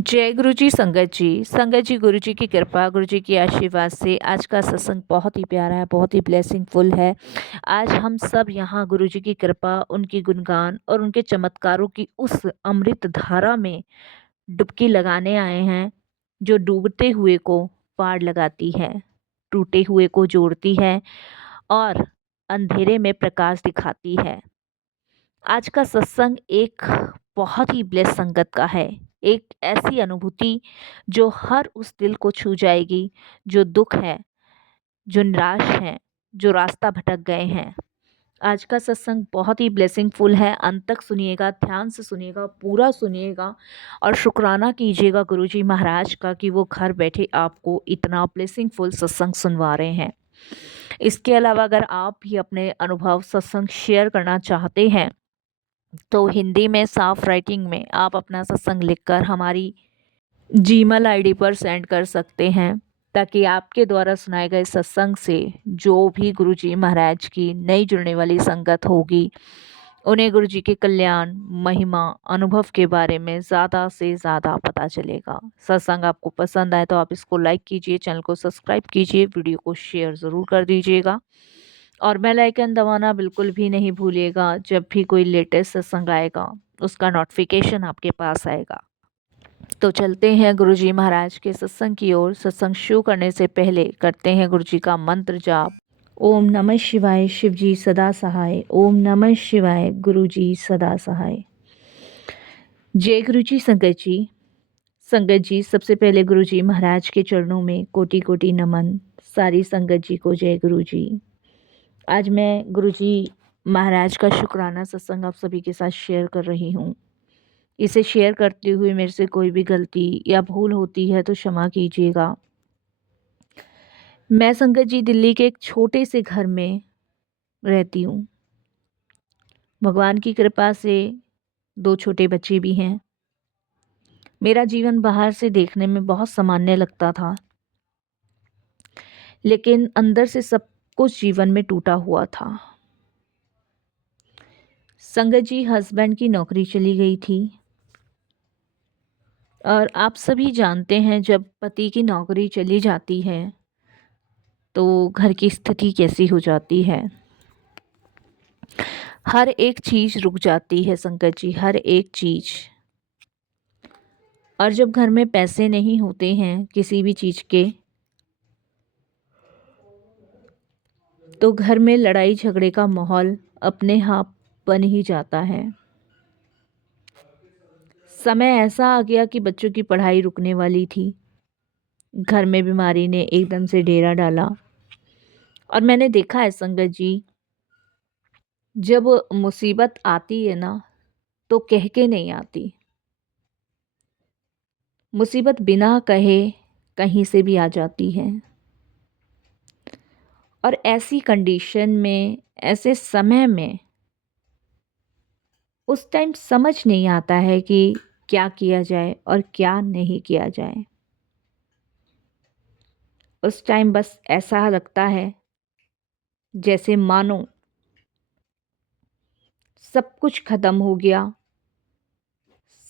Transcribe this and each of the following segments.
जय गुरु जी, संगत जी गुरु जी की कृपा, गुरु जी की आशीर्वाद से आज का सत्संग बहुत ही प्यारा है, बहुत ही ब्लेसिंगफुल है। आज हम सब यहाँ गुरु जी की कृपा, उनकी गुणगान और उनके चमत्कारों की उस अमृत धारा में डुबकी लगाने आए हैं, जो डूबते हुए को पार लगाती है, टूटे हुए को जोड़ती है और अंधेरे में प्रकाश दिखाती है। आज का सत्संग एक बहुत ही ब्लेस संगत का है। एक ऐसी अनुभूति जो हर उस दिल को छू जाएगी, जो दुख है, जो निराश है, जो रास्ता भटक गए हैं। आज का सत्संग बहुत ही ब्लेसिंगफुल है। अंत तक सुनिएगा, ध्यान से सुनिएगा, पूरा सुनिएगा और शुक्राना कीजिएगा गुरुजी महाराज का कि वो घर बैठे आपको इतना ब्लेसिंगफुल सत्संग सुनवा रहे हैं। इसके अलावा अगर आप भी अपने अनुभव सत्संग शेयर करना चाहते हैं तो हिंदी में साफ राइटिंग में आप अपना सत्संग लिखकर हमारी जीमेल आईडी पर सेंड कर सकते हैं, ताकि आपके द्वारा सुनाए गए सत्संग से जो भी गुरुजी महाराज की नई जुड़ने वाली संगत होगी, उन्हें गुरुजी के कल्याण, महिमा, अनुभव के बारे में ज़्यादा से ज़्यादा पता चलेगा। सत्संग आपको पसंद आए तो आप इसको लाइक कीजिए, चैनल को सब्सक्राइब कीजिए, वीडियो को शेयर ज़रूर कर दीजिएगा और बेल आइकन दबाना बिल्कुल भी नहीं भूलिएगा। जब भी कोई लेटेस्ट सत्संग आएगा उसका नोटिफिकेशन आपके पास आएगा। तो चलते हैं गुरुजी महाराज के सत्संग की ओर। सत्संग शुरू करने से पहले करते हैं गुरुजी का मंत्र जाप। ओम नमः शिवाय, शिव जी सदा सहाय। ओम नमः शिवाय, गुरुजी सदा सहाय। जय गुरुजी संगत जी सबसे पहले गुरुजी महाराज के चरणों में कोटि कोटि नमन। सारी संगत जी को जय गुरुजी। आज मैं गुरुजी महाराज का शुक्राना सत्संग आप सभी के साथ शेयर कर रही हूँ। इसे शेयर करते हुए मेरे से कोई भी गलती या भूल होती है तो क्षमा कीजिएगा। मैं संगत जी दिल्ली के एक छोटे से घर में रहती हूँ। भगवान की कृपा से 2 छोटे बच्चे भी हैं। मेरा जीवन बाहर से देखने में बहुत सामान्य लगता था, लेकिन अंदर से सब कुछ जीवन में टूटा हुआ था। संगत जी हस्बैंड की नौकरी चली गई थी और आप सभी जानते हैं जब पति की नौकरी चली जाती है तो घर की स्थिति कैसी हो जाती है। हर एक चीज़ रुक जाती है संगत जी, हर एक चीज़। और जब घर में पैसे नहीं होते हैं किसी भी चीज़ के, तो घर में लड़ाई झगड़े का माहौल अपने आप बन ही जाता है। समय ऐसा आ गया कि बच्चों की पढ़ाई रुकने वाली थी। घर में बीमारी ने एकदम से डेरा डाला और मैंने देखा है संगत जी, जब मुसीबत आती है ना तो कह के नहीं आती। मुसीबत बिना कहे कहीं से भी आ जाती है और ऐसी कंडीशन में, ऐसे समय में उस टाइम समझ नहीं आता है कि क्या किया जाए और क्या नहीं किया जाए। उस टाइम बस ऐसा लगता है जैसे मानो सब कुछ खत्म हो गया,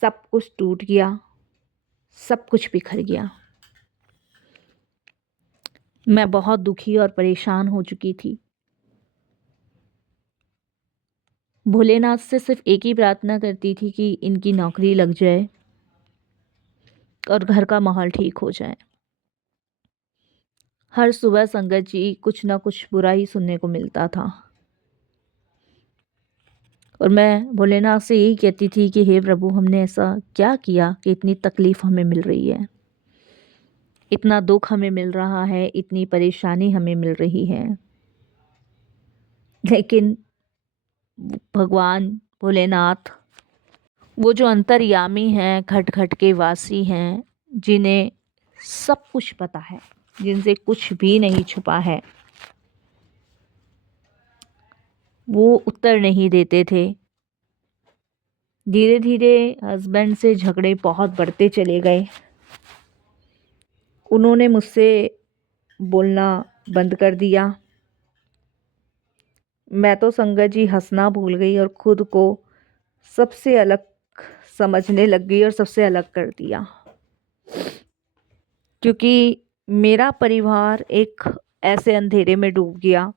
सब कुछ टूट गया, सब कुछ बिखर गया। मैं बहुत दुखी और परेशान हो चुकी थी। भोलेनाथ से सिर्फ एक ही प्रार्थना करती थी कि इनकी नौकरी लग जाए और घर का माहौल ठीक हो जाए। हर सुबह संगत जी कुछ ना कुछ बुरा ही सुनने को मिलता था और मैं भोलेनाथ से यही कहती थी कि हे प्रभु, हमने ऐसा क्या किया कि इतनी तकलीफ़ हमें मिल रही है, इतना दुख हमें मिल रहा है, इतनी परेशानी हमें मिल रही है। लेकिन भगवान भोलेनाथ, वो जो अंतर्यामी हैं, घट घट के वासी हैं, जिन्हें सब कुछ पता है, जिनसे कुछ भी नहीं छुपा है, वो उत्तर नहीं देते थे। धीरे धीरे हस्बैंड से झगड़े बहुत बढ़ते चले गए। उन्होंने मुझसे बोलना बंद कर दिया। मैं तो संगत जी हंसना भूल गई और खुद को सबसे अलग समझने लग गई और सबसे अलग कर दिया। क्योंकि मेरा परिवार एक ऐसे अंधेरे में डूब गया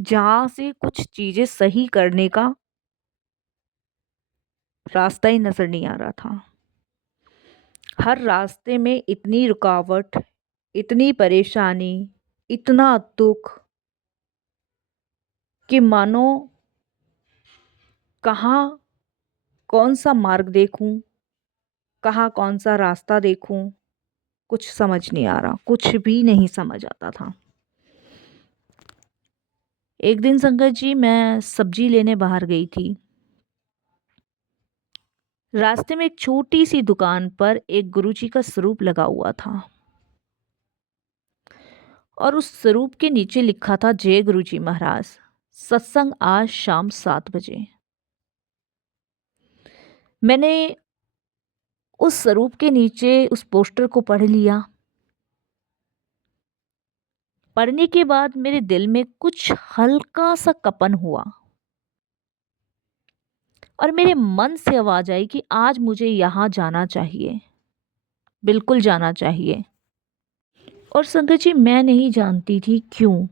जहाँ से कुछ चीज़ें सही करने का रास्ता ही नज़र नहीं आ रहा था। हर रास्ते में इतनी रुकावट, इतनी परेशानी, इतना दुख कि मानो कहाँ कौन सा मार्ग देखूं, कहाँ कौन सा रास्ता देखूं, कुछ समझ नहीं आ रहा, कुछ भी नहीं समझ आता था। एक दिन संगत जी मैं सब्जी लेने बाहर गई थी। रास्ते में एक छोटी सी दुकान पर एक गुरुजी का स्वरूप लगा हुआ था और उस स्वरूप के नीचे लिखा था, जय गुरुजी महाराज, सत्संग आज शाम 7 बजे। मैंने उस स्वरूप के नीचे उस पोस्टर को पढ़ लिया। पढ़ने के बाद मेरे दिल में कुछ हल्का सा कंपन हुआ और मेरे मन से आवाज आई कि आज मुझे यहाँ जाना चाहिए, बिल्कुल जाना चाहिए। और संगत जी मैं नहीं जानती थी क्यों,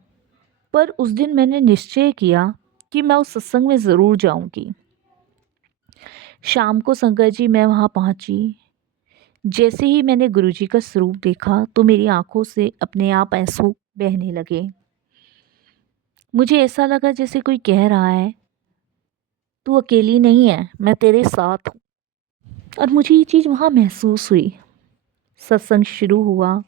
पर उस दिन मैंने निश्चय किया कि मैं उस सत्संग में ज़रूर जाऊंगी। शाम को संगत जी मैं वहाँ पहुँची। जैसे ही मैंने गुरुजी का स्वरूप देखा तो मेरी आंखों से अपने आप आंसू बहने लगे। मुझे ऐसा लगा जैसे कोई कह रहा है, तू अकेली नहीं है, मैं तेरे साथ हूँ। और मुझे ये चीज़ वहाँ महसूस हुई। सत्संग शुरू हुआ।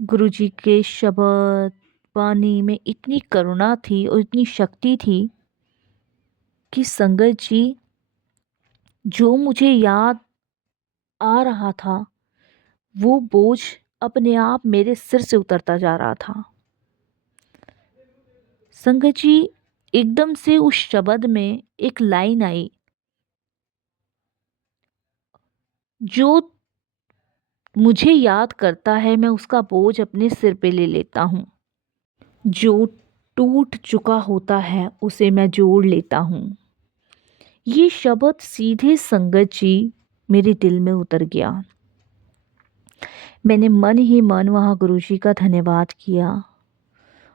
गुरुजी के शब्द वाणी में इतनी करुणा थी और इतनी शक्ति थी कि संगत जी जो मुझे याद आ रहा था वो बोझ अपने आप मेरे सिर से उतरता जा रहा था। संगत जी एकदम से उस शब्द में एक लाइन आई, जो मुझे याद करता है मैं उसका बोझ अपने सिर पे ले लेता हूँ, जो टूट चुका होता है उसे मैं जोड़ लेता हूँ। ये शब्द सीधे संगत जी मेरे दिल में उतर गया। मैंने मन ही मन वहाँ गुरुजी का धन्यवाद किया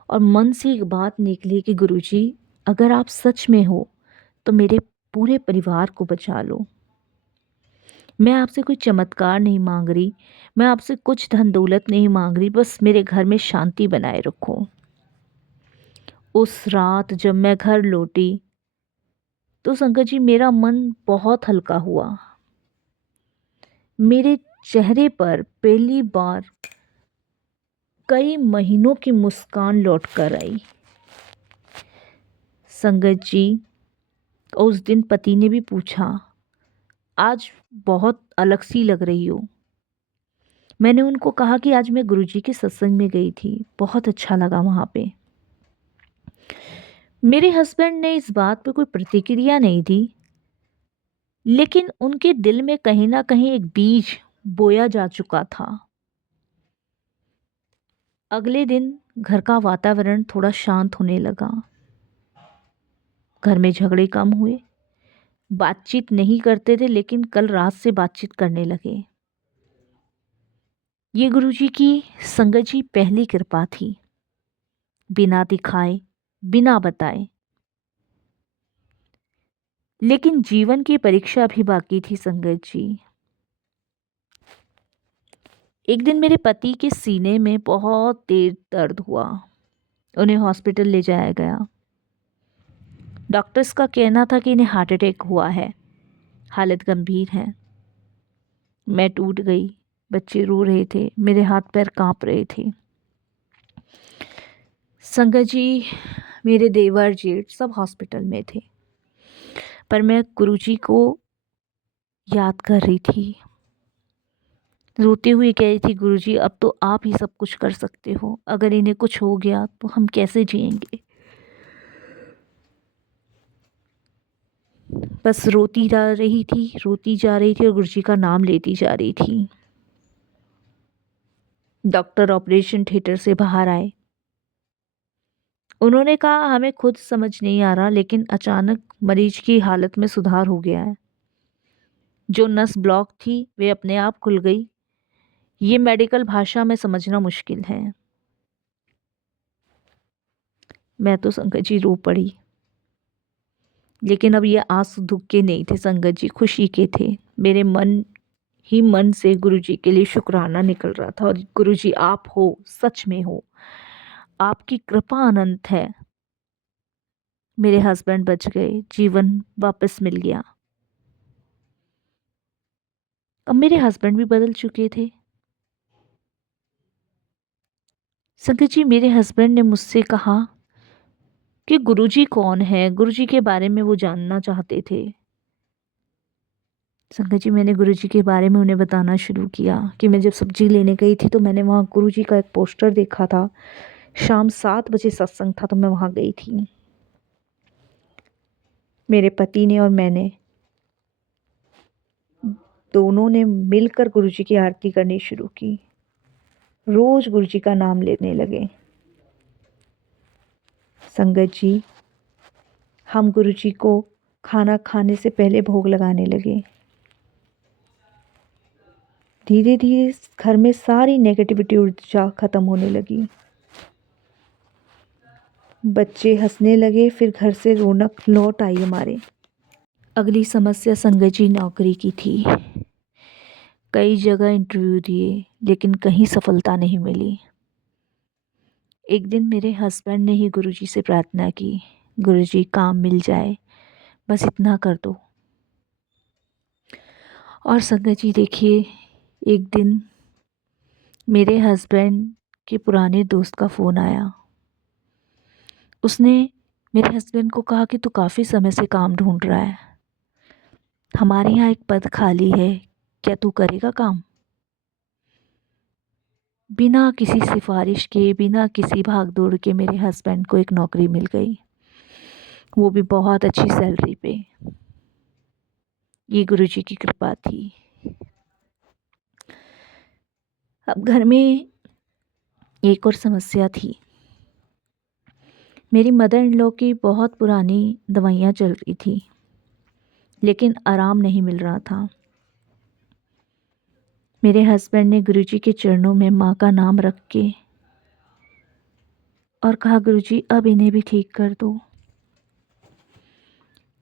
और मन से एक बात निकली कि गुरुजी अगर आप सच में हो तो मेरे पूरे परिवार को बचा लो। मैं आपसे कोई चमत्कार नहीं मांग रही, मैं आपसे कुछ धन दौलत नहीं मांग रही, बस मेरे घर में शांति बनाए रखो। उस रात जब मैं घर लौटी तो संगत जी मेरा मन बहुत हल्का हुआ। मेरे चेहरे पर पहली बार कई महीनों की मुस्कान लौट कर आई। संगत जी उस दिन पति ने भी पूछा, आज बहुत अलग सी लग रही हो। मैंने उनको कहा कि आज मैं गुरुजी के सत्संग में गई थी, बहुत अच्छा लगा वहाँ पे। मेरे हस्बैंड ने इस बात पे कोई प्रतिक्रिया नहीं दी, लेकिन उनके दिल में कहीं ना कहीं एक बीज बोया जा चुका था। अगले दिन घर का वातावरण थोड़ा शांत होने लगा। घर में झगड़े कम हुए, बातचीत नहीं करते थे लेकिन कल रात से बातचीत करने लगे। ये गुरुजी की संगत जी पहली कृपा थी, बिना दिखाए, बिना बताए। लेकिन जीवन की परीक्षा भी बाकी थी संगत जी। एक दिन मेरे पति के सीने में बहुत तेज दर्द हुआ। उन्हें हॉस्पिटल ले जाया गया। डॉक्टर्स का कहना था कि इन्हें हार्ट अटैक हुआ है, हालत गंभीर है। मैं टूट गई। बच्चे रो रहे थे, मेरे हाथ पैर कांप रहे थे। संगत जी, मेरे देवर जेठ सब हॉस्पिटल में थे, पर मैं गुरुजी को याद कर रही थी। रोते हुए कह रही थी, गुरुजी अब तो आप ही सब कुछ कर सकते हो, अगर इन्हें कुछ हो गया तो हम कैसे जिएंगे। बस रोती जा रही थी, रोती जा रही थी और गुरुजी का नाम लेती जा रही थी। डॉक्टर ऑपरेशन थिएटर से बाहर आए। उन्होंने कहा, हमें खुद समझ नहीं आ रहा, लेकिन अचानक मरीज की हालत में सुधार हो गया है। जो नस ब्लॉक थी वे अपने आप खुल गई। ये मेडिकल भाषा में समझना मुश्किल है। मैं तो संगत जी रो पड़ी। लेकिन अब ये आंसू दुख के नहीं थे संगत जी, खुशी के थे। मेरे मन ही मन से गुरुजी के लिए शुक्राना निकल रहा था। और गुरुजी आप हो, सच में हो, आपकी कृपा अनंत है। मेरे हस्बैंड बच गए, जीवन वापस मिल गया। अब मेरे हस्बैंड भी बदल चुके थे। संगत जी, मेरे हस्बैंड ने मुझसे कहा कि गुरुजी कौन है, गुरुजी के बारे में वो जानना चाहते थे। संगत जी, मैंने गुरुजी के बारे में उन्हें बताना शुरू किया कि मैं जब सब्जी लेने गई थी तो मैंने वहाँ गुरुजी का एक पोस्टर देखा था। शाम 7 बजे सत्संग था तो मैं वहाँ गई थी। मेरे पति ने और मैंने दोनों ने मिलकर गुरुजी की आरती करनी शुरू की। रोज गुरुजी का नाम लेने लगे। संगत जी, हम गुरुजी को खाना खाने से पहले भोग लगाने लगे। धीरे धीरे घर में सारी नेगेटिविटी ऊर्जा खत्म होने लगी। बच्चे हंसने लगे, फिर घर से रौनक लौट आई हमारे। अगली समस्या संगत जी नौकरी की थी। कई जगह इंटरव्यू दिए लेकिन कहीं सफलता नहीं मिली। एक दिन मेरे हस्बैंड ने ही गुरुजी से प्रार्थना की, गुरुजी काम मिल जाए, बस इतना कर दो। और संगत जी देखिए, एक दिन मेरे हस्बैंड के पुराने दोस्त का फ़ोन आया। उसने मेरे हस्बैंड को कहा कि तू काफ़ी समय से काम ढूंढ रहा है, हमारे यहाँ एक पद खाली है, क्या तू करेगा काम। बिना किसी सिफारिश के, बिना किसी भाग दौड़ के मेरे हस्बैंड को एक नौकरी मिल गई, वो भी बहुत अच्छी सैलरी पे। ये गुरुजी की कृपा थी। अब घर में एक और समस्या थी। मेरी मदर इन लॉ की बहुत पुरानी दवाइयाँ चल रही थी लेकिन आराम नहीं मिल रहा था। मेरे हस्बैंड ने गुरुजी के चरणों में माँ का नाम रख के और कहा, गुरुजी अब इन्हें भी ठीक कर दो।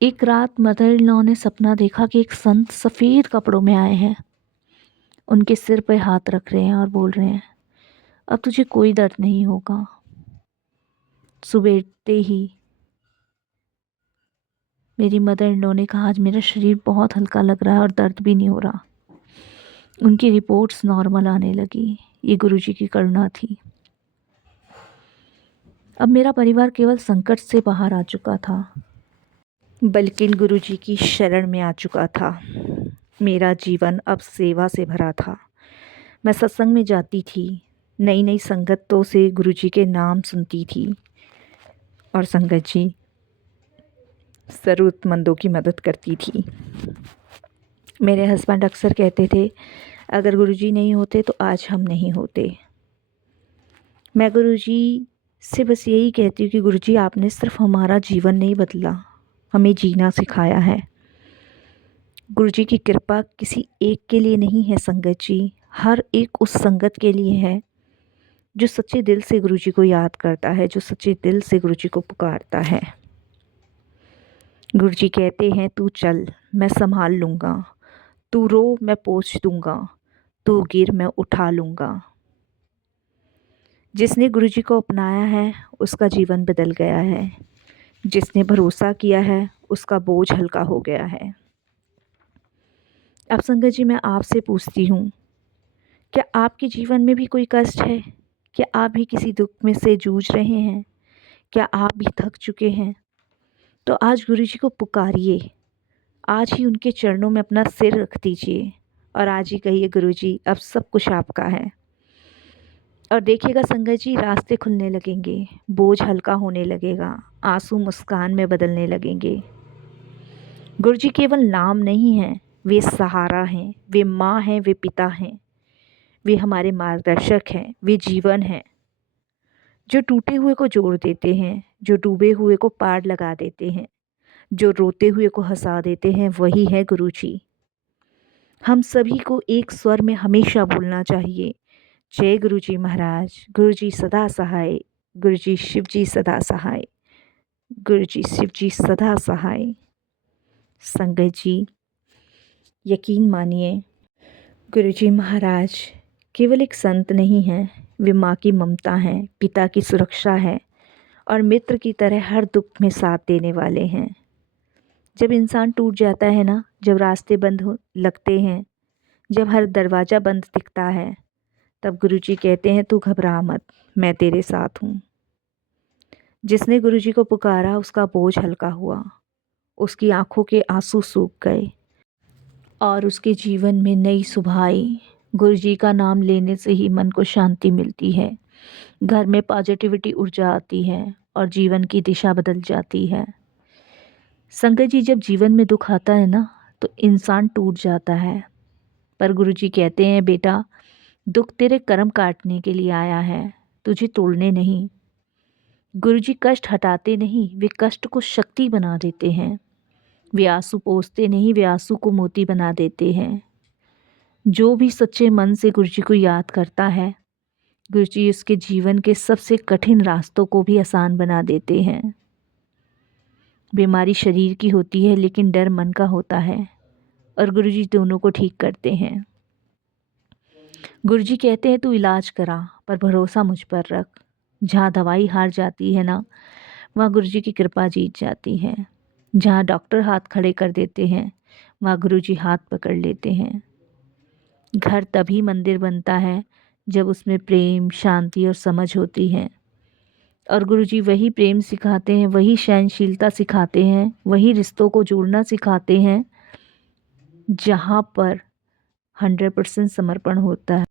एक रात मदर इन लॉ ने सपना देखा कि एक संत सफ़ेद कपड़ों में आए हैं, उनके सिर पर हाथ रख रहे हैं और बोल रहे हैं, अब तुझे कोई दर्द नहीं होगा। सुबह ही मेरी मदर इन लॉ ने कहा, आज मेरा शरीर बहुत हल्का लग रहा है और दर्द भी नहीं हो रहा। उनकी रिपोर्ट्स नॉर्मल आने लगी। ये गुरुजी की करुणा थी। अब मेरा परिवार केवल संकट से बाहर आ चुका था, बल्कि गुरुजी की शरण में आ चुका था। मेरा जीवन अब सेवा से भरा था। मैं सत्संग में जाती थी, नई नई संगतों से गुरुजी के नाम सुनती थी और संगत जी ज़रूरतमंदों की मदद करती थी। मेरे हस्बैंड अक्सर कहते थे, अगर गुरुजी नहीं होते तो आज हम नहीं होते। मैं गुरुजी से बस यही कहती हूँ कि गुरुजी आपने सिर्फ हमारा जीवन नहीं बदला, हमें जीना सिखाया है। गुरुजी की कृपा किसी एक के लिए नहीं है संगत जी, हर एक उस संगत के लिए है जो सच्चे दिल से गुरुजी को याद करता है, जो सच्चे दिल से गुरुजी को पुकारता है। गुरुजी कहते हैं, तू चल मैं संभाल लूँगा, तू रो मैं पोंछ दूँगा, तू गिर मैं उठा लूँगा। जिसने गुरुजी को अपनाया है उसका जीवन बदल गया है, जिसने भरोसा किया है उसका बोझ हल्का हो गया है। अब संगत जी, मैं आपसे पूछती हूँ, क्या आपके जीवन में भी कोई कष्ट है? क्या आप भी किसी दुख में से जूझ रहे हैं? क्या आप भी थक चुके हैं? तो आज गुरुजी को पुकारिए, आज ही उनके चरणों में अपना सिर रख दीजिए और आज ही कहिए, गुरुजी अब सब कुछ आपका है। और देखिएगा संगत जी, रास्ते खुलने लगेंगे, बोझ हल्का होने लगेगा, आंसू मुस्कान में बदलने लगेंगे। गुरुजी केवल नाम नहीं है, वे सहारा हैं, वे माँ हैं, वे पिता हैं, वे हमारे मार्गदर्शक हैं, वे जीवन हैं, जो टूटे हुए को जोड़ देते हैं, जो डूबे हुए को पार लगा देते हैं, जो रोते हुए को हंसा देते हैं, वही है गुरुजी। हम सभी को एक स्वर में हमेशा बोलना चाहिए, जय गुरु जी महाराज, गुरु जी सदा सहाय, गुरु जी शिव जी सदा सहाय, गुरु जी शिव जी सदा सहाय। संगत जी, यकीन मानिए, गुरु जी महाराज केवल एक संत नहीं हैं, वे माँ की ममता हैं, पिता की सुरक्षा है और मित्र की तरह हर दुख में साथ देने वाले हैं। जब इंसान टूट जाता है ना, जब रास्ते बंद हो लगते हैं, जब हर दरवाज़ा बंद दिखता है, तब गुरुजी कहते हैं, तू घबरा मत, मैं तेरे साथ हूँ। जिसने गुरुजी को पुकारा उसका बोझ हल्का हुआ, उसकी आंखों के आंसू सूख गए और उसके जीवन में नई सुबह आई। गुरुजी का नाम लेने से ही मन को शांति मिलती है, घर में पॉजिटिविटी ऊर्जा आती है और जीवन की दिशा बदल जाती है। संगत जी, जब जीवन में दुख आता है ना, तो इंसान टूट जाता है, पर गुरुजी कहते हैं, बेटा दुख तेरे कर्म काटने के लिए आया है, तुझे तोड़ने नहीं। गुरुजी कष्ट हटाते नहीं, वे कष्ट को शक्ति बना देते हैं। वे आंसू पोंछते नहीं, वे आंसू को मोती बना देते हैं। जो भी सच्चे मन से गुरुजी को याद करता है, गुरुजी उसके जीवन के सबसे कठिन रास्तों को भी आसान बना देते हैं। बीमारी शरीर की होती है, लेकिन डर मन का होता है और गुरुजी दोनों को ठीक करते हैं। गुरुजी कहते हैं, तू इलाज करा पर भरोसा मुझ पर रख। जहाँ दवाई हार जाती है ना, वहाँ गुरुजी की कृपा जीत जाती है। जहाँ डॉक्टर हाथ खड़े कर देते हैं, वहाँ गुरुजी हाथ पकड़ लेते हैं। घर तभी मंदिर बनता है जब उसमें प्रेम, शांति और समझ होती है। और गुरुजी वही प्रेम सिखाते हैं, वही सहनशीलता सिखाते हैं, वही रिश्तों को जोड़ना सिखाते हैं, जहाँ पर 100% समर्पण होता है।